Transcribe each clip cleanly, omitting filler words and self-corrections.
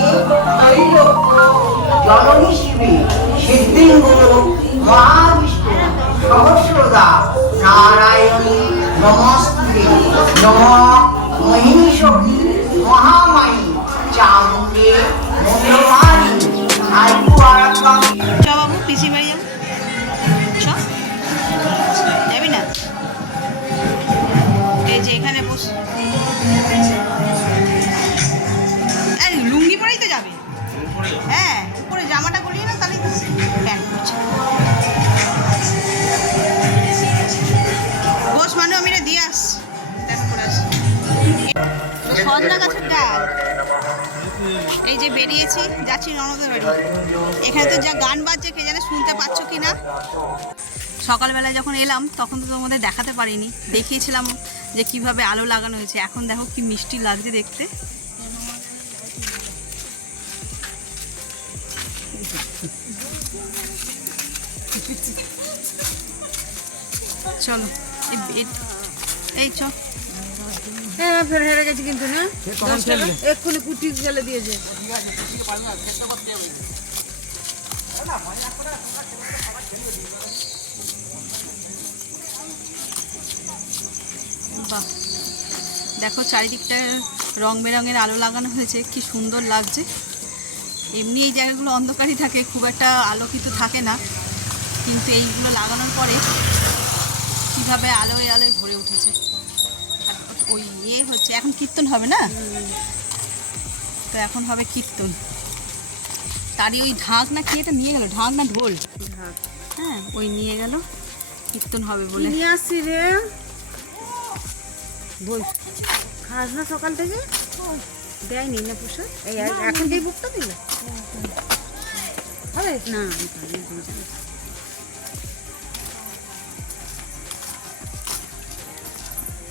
त्रैलोक्य जननी शिवे सिद्धिंगुरु महाविष्णु सहस्रदा नारायणी नमस्ते नमः महिषी महामायी चामुंडे मंगलवाणी आयुआरका বাবু পিসি বাড়ি যাবো যাবি না এই যে এখানে বস লুঙ্গি পরেই তো যাবে হ্যাঁ উপরে জামাটা গলিয়ে না তাহলে প্যান্ট পরছে বস মানে আমি দিয়ে আস দেখা করে আস সজনা গাছের ডাল এই যে বেরিয়েছি যাচ্ছি ননদের বাড়ি এখানে তো যা গান বাজছে কে জানে শুনতে পাচ্ছ কি না সকালবেলায় যখন এলাম তখন তো তোমাদের দেখাতে পারিনি দেখিয়েছিলাম যে কিভাবে আলো লাগানো হয়েছে এখন দেখো কি মিষ্টি লাগছে দেখতে চলো এই চল হ্যাঁ ফের হেরে গেছি কিন্তু না এক্ষুনি কুটি গেলে দিয়েছে বাহ দেখো চারিদিকটা রং বেরঙের আলো লাগানো হয়েছে কি সুন্দর লাগছে এমনি এই জায়গাগুলো অন্ধকারই থাকে খুব একটা আলোকিত থাকে না কিন্তু এইগুলো লাগানোর পরে কীভাবে আলোয় আলোয় ভরে উঠেছে ওই হচ্ছে এখন কীর্তন হবে না তো এখন হবে কীর্তন তারই ওই ঢাক না কি এটা নিয়ে গেল ঢাক না ঢোল হ্যাঁ ওই নিয়ে গেল কীর্তন হবে বলে নিয়ে আসছি রে বল খাস না সকাল থেকে দেয়নি না পুষো এই এখন দিয়ে বুকটা দিল হবে না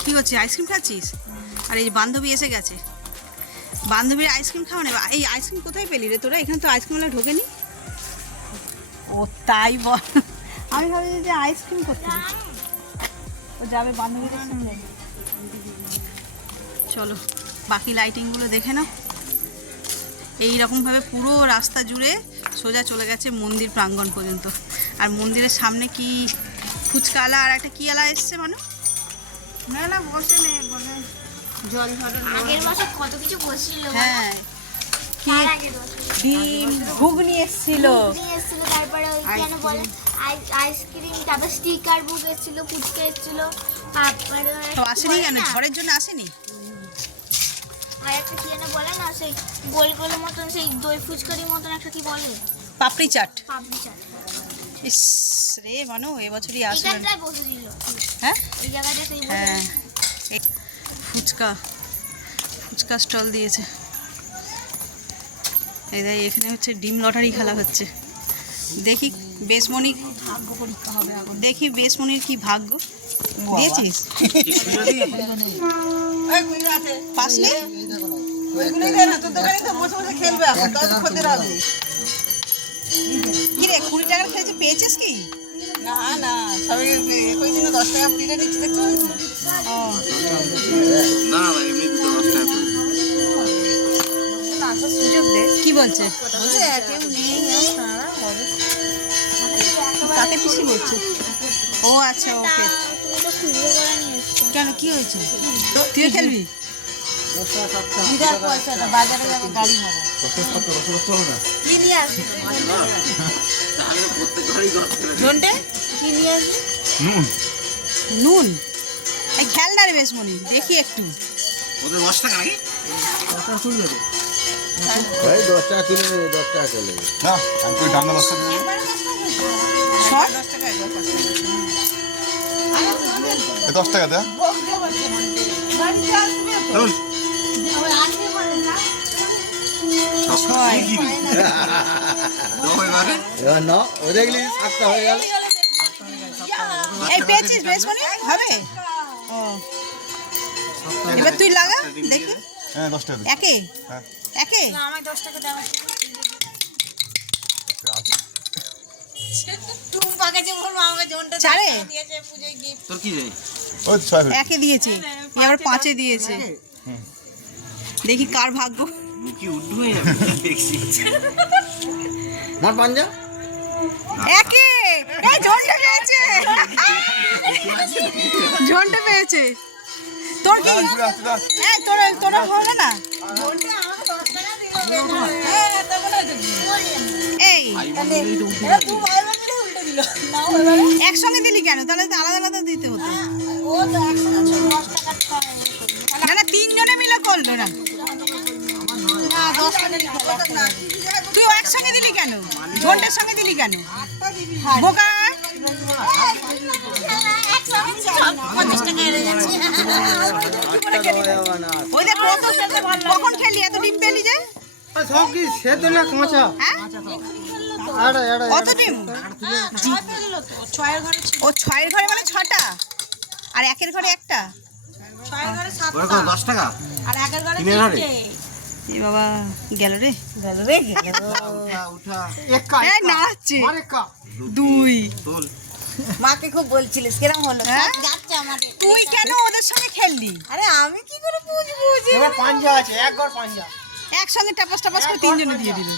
কি হচ্ছে আইসক্রিম খাচ্ছিস আর এই বান্ধবী এসে গেছে বান্ধবীর আইসক্রিম খাওয়া নেবে এই আইসক্রিম কোথায় পেলি রে তোরা এখানে তো আইসক্রিমওয়ালা ঢোকেনি ও তাই বল আমি ভাবছি যে আইসক্রিম করতে ও যাবে বান্ধবীদের সঙ্গে চলো বাকি লাইটিংগুলো দেখে নাও এইরকমভাবে পুরো রাস্তা জুড়ে সোজা চলে গেছে মন্দির প্রাঙ্গণ পর্যন্ত আর মন্দিরের সামনে কি ফুচকা আলা আর একটা কি আলা এসছে মানে মেলা বসে নেই বলে জল ধরে আগের মাসে কত কিছু বসছিল হ্যাঁ ডিম ঘুগনি এসেছিল তারপরে ওই কেন বলে আইসক্রিম তারপর স্টিকার বুক এসেছিল ফুচকা এসেছিল তারপরে তো আসেনি কেন ঝড়ের জন্য আসেনি আর একটা কি যেন বলে না সেই গোল গোল মতন সেই দই ফুচকারির মতন একটা কি বলে পাপড়ি চাট পাপড়ি চাট ইস রে মানো এবছরই আসবে এখানটায় বসেছিল হ্যাঁ এই জায়গাটা সেই হ্যাঁ ফুচকা স্টল দিয়েছে এই দেখ এখানে হচ্ছে ডিম লটারি খেলা হচ্ছে দেখি বেশমণি ভাগ্য পরীক্ষা হবে এখন দেখি বেশমণির কি ভাগ্য দিয়েছিস পাসনি কি রে 20 টাকার খেয়েছে পেয়েছিস কি না না সবাই একই দিনে 10 টাকা ফ্রিতে নিচ্ছে দেখছো না না এমনি 10 টাকা সুযোগ দে কি বলছে বলছে কেউ নেই সারা হবে কাকে পিসি বলছে ও আচ্ছা ওকে তুমি তো খুঁজে করে নিয়ে এসছো কেন কি হয়েছে তুই খেলবি দিদার পয়সাটা বাজারে যাবে গাড়ি হবে কি নিয়ে আসবে ঘন্টে কি নিয়ে আসবে নুন এই খেল না রে বেশমণি দেখি একটু ওদের 10 টাকা নাকি ভাই 10 টাকা কিলো নেবে 10 টাকা চলে না আমি কই দাম 10 টাকা সর 10 টাকা 10 টাকা দে চল এবার না ও দেখলি 7টা হয়ে গেল এই পেয়েছিস বেশমণি হবে ও এবার তুই লাগা দেখি হ্যাঁ 10 টাকা দে একে হ্যাঁ একে না আমায় 10 টাকা দাও টুম্পাকে যে বলবো আমাকে জনটা চারে দিয়েছে পূজায় গিফট তোর কি যাই ওই 6 একে দিয়েছে এবার 5-এ দিয়েছে দেখি কার ভাগ্য মার পাঞ্জা একে এই ঝন্টে পেয়েছে ঝন্টে পেয়েছে তোর কি এই তোরা হলো না এই একসঙ্গে দিলি কেন? তাহলে তো আলাদা আলাদা দিতে হতো। না না, তিনজনে মিলে করলো না। তুই একসঙ্গে দিলি কেন? ঘন্টার সঙ্গে দিলি কেন? বোকা। ওই দেখ কখন খেলি, এত ডিম পেলি যে? সব কি সেদ্ধ না কাঁচা? কত ডিম? ও 6 ঘরে মানে 6টা, আর 1 ঘরে 1টা। 10 টাকা আর 1 ঘরে এ বাবা গেল রে, এই নাচছে। 2 মাকে খুব বলছিলিস কিরম হলো? হ্যাঁ? যাচ্ছে আমাদের। তুই কেন ওদের সঙ্গে খেললি? আরে আমি কি করে বুঝবো যে এবার পাঞ্জা আছে, এক ঘর পাঞ্জা। একসঙ্গে টাপাস টাপাস করে তিনজনে দিয়ে দিবি।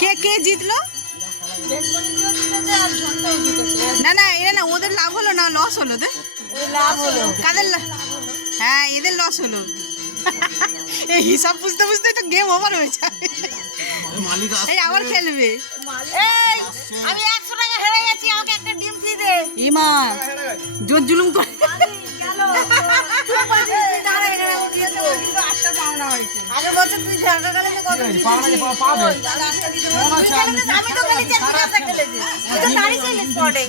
কে কে জিতলো? না না, এরা না, ওদের লাভ হলো না লস হলো? লাভ হলো। কাদের হ্যাঁ, এদের লস হলো। এই হিসাব বুঝতে বুঝতেই তো গেম ওভার হয়ে যাবে। এই আবার খেলবে। এই আমি 100 টাকা হেরে গেছি, আমাকে একটা ডিম ফ্রি দে। এ মা জোর জুলুম করে আগে বছর তুই ঝাঁকা গেলে কত পাবে? আমি তো গেলি 4 টাকা খেলেছি, তুই তো তারই ছিলিস স্পটে।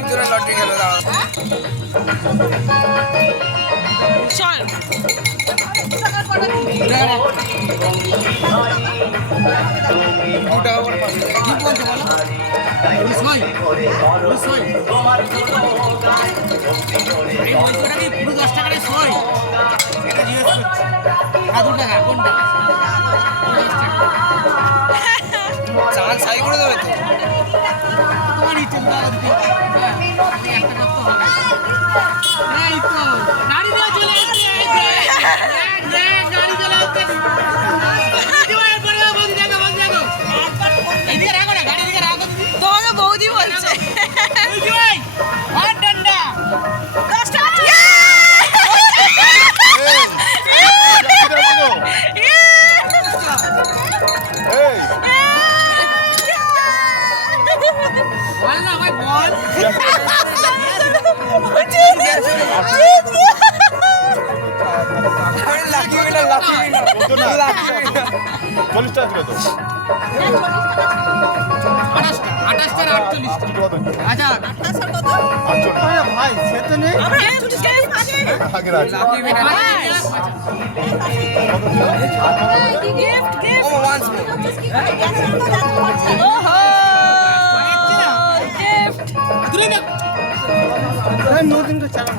একজনের লটারি গেল দাও চল কি বলছো বলো পুরো 10 টাকা সই এটা জিজ্ঞেস করছি 2 টাকা কোনটা চাল সাই করে দেবে তো তোমার ইচ্ছে একটা করতে হবে এই তো গাড়ি দিয়ে চলে আসছে দেখ গাড়ি চলে আসছে এদিকে রাখো না গাড়ি দিকে রাখো তোমাকে বৌদি বলছে ভাই আর ডান্ডা 10 টাকা বল না ভাই বল লাকি উইনার 40 টাকা ছিল তো 28 টাকা 48 আচ্ছা ভাই সে তো নেই আগে রাখ লাকি উইনার ও ওয়ান্স নতুন করে চালা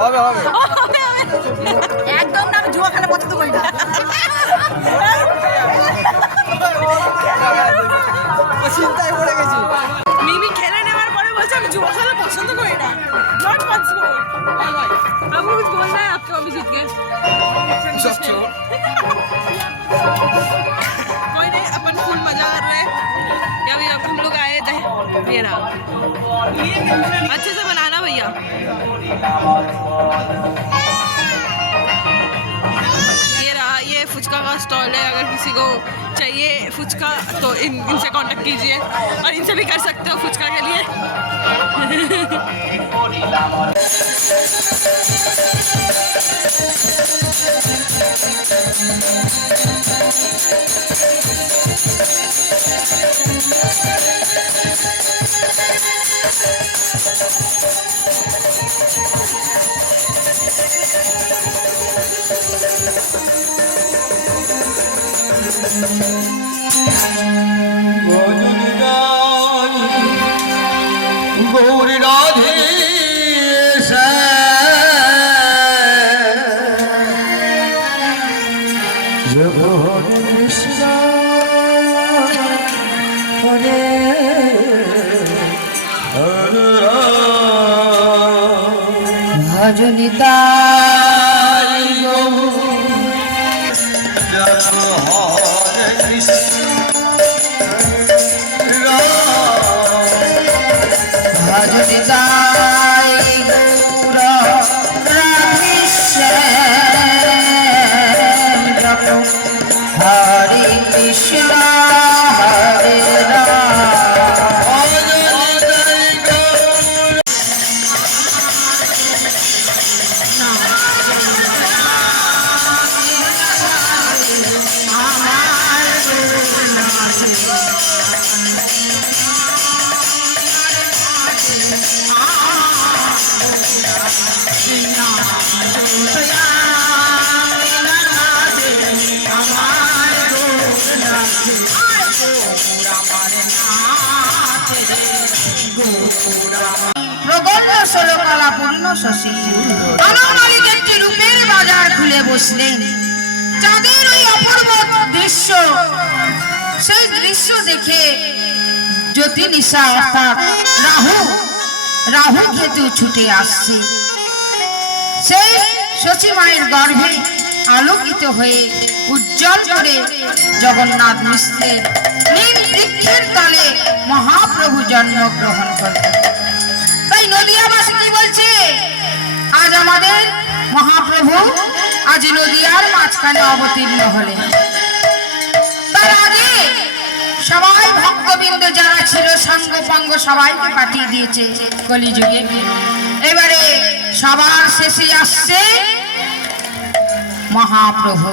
হবে হবে একদম না, আমি জুয়া খেলা পছন্দ করি না। চিন্তায় পড়ে গেছি মিমি খেলে নেওয়ার পরে বলছে আমি জুয়া খেলা पसंद कोई ना, नॉट पॉसिबल। अब कुछ बोलना है आपको अभिजीत के? कोई नहीं, अपन फुल मजा कर रहे हैं। अभी अब हम लोग आए थे मेरा, अच्छे से बनाना भैया। ये रहा, ये फुचका का स्टॉल है। अगर किसी को चाहिए फुचका तो इनसे कांटेक्ट कीजिए, और इनसे भी कर सकते हो फुचका के लिए। গৌরী রাধে ভজনিতা ভজনিতায় গৌর রাধে হরে কৃষ্ণ হরে প্রগল্ভ ষোলকলা পূর্ণ শশী অনমালিক একটি রূপের বাজার খুলে বসলেন। চাঁদের ওই অপূর্ব দৃশ্য, সেই দৃশ্য দেখে জ্যোতিনিশা অর্থাৎ রাহু কেতু ছুটে আসছে। সেই শচী মায়ের গর্ভে আলোকিত হয়ে উজ্জ্বল করে জগন্নাথ মিশ্রের নিজ বৃক্ষের তলে মহাপ্রভু জন্মগ্রহণ করলেন। তাই নদিয়াবাসী কি বলছে, আজ আমাদের মহাপ্রভু আজ নদিয়ার মাঝখানে অবতীর্ণ হলেন। তার আগে সবাই ভক্তবৃন্দ যারা ছিল সঙ্গ পঙ্গ সবাইকে পাঠিয়ে দিয়েছে কলিযুগে। এবারে সবার শেষে আসছে মহাপ্রভু।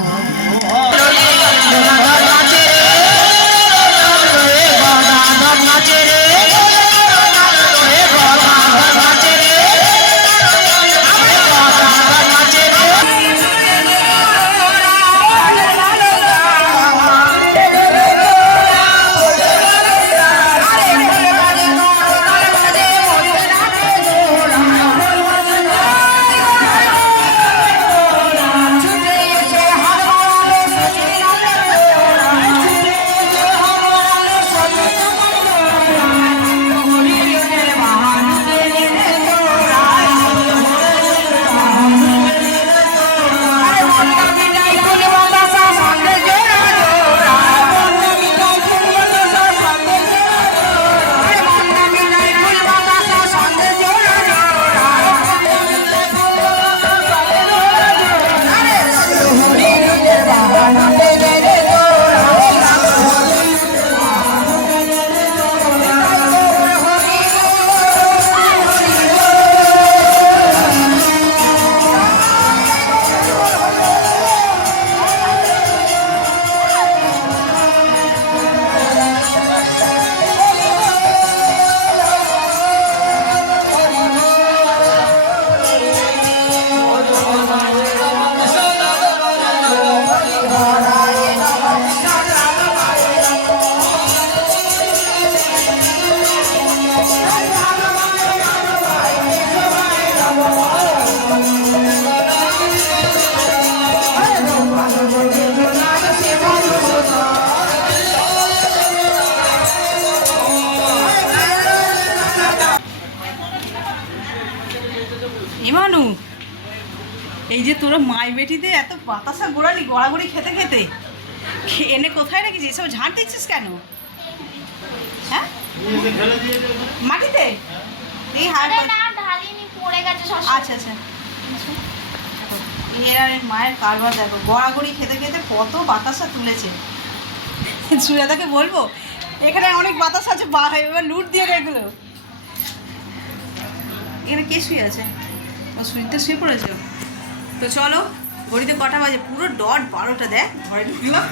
ইমানু, এই যে তোরা মাই বেটিতে এত বাতাসা গোড়ালি গড়াগড়ি খেতে খেতে এনে কোথায় রেখেছিস? এসব ঝাঁট দিচ্ছিস কেন? হ্যাঁ, মাটিতে এই হাড়। আরে না ঢালিনি, পড়ে গেছে সব। আচ্ছা আচ্ছা, এর আর এর মায়ের কারবার দেখো, গড়াগড়ি খেতে খেতে কত বাতাসা তুলেছে। সুজাতাকে বলবো এখানে অনেক বাতাসা আছে, এবার লুট দিয়ে এগুলো। এখানে কে শুয়ে আছে? ও শুইতে শুয়ে পড়েছিল। তো চলো, ঘড়িতে কটা বাজে? পুরো ডট 12টা। দেখ ঘরে ঢুকলাম,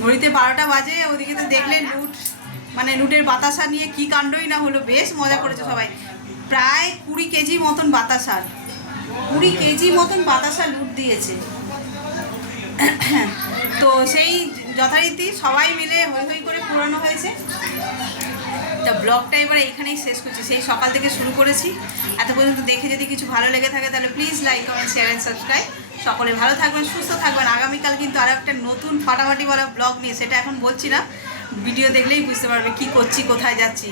ঘড়িতে 12টা বাজে। ওদিকে তো দেখলে লুট, মানে লুটের বাতাসা নিয়ে কি কাণ্ডই না হলো। বেশ মজা করেছে সবাই। প্রায় 20 কেজি মতন বাতাসার, 20 কেজি মতন বাতাসা লুট দিয়েছে। তো সেই যথারীতি সবাই মিলে হই হই করে পুরানো হয়েছে। তা ব্লগটা এবারে এইখানেই শেষ করছি। সেই সকাল থেকে শুরু করেছি, এত পর্যন্ত দেখে যদি কিছু ভালো লেগে থাকে তাহলে please like, comment, share and subscribe. সকলে ভালো থাকবেন, সুস্থ থাকবেন। আগামীকাল কিন্তু আরও একটা নতুন ফাটাফাটিওয়ালা ব্লগ নিয়ে, সেটা এখন বলছি না, ভিডিও দেখলেই বুঝতে পারবে কি করছি, কোথায় যাচ্ছি।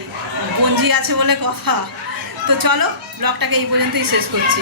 বঞ্জি আছে বলে কথা। তো চলো, ব্লগটাকে এই পর্যন্তই শেষ করছি।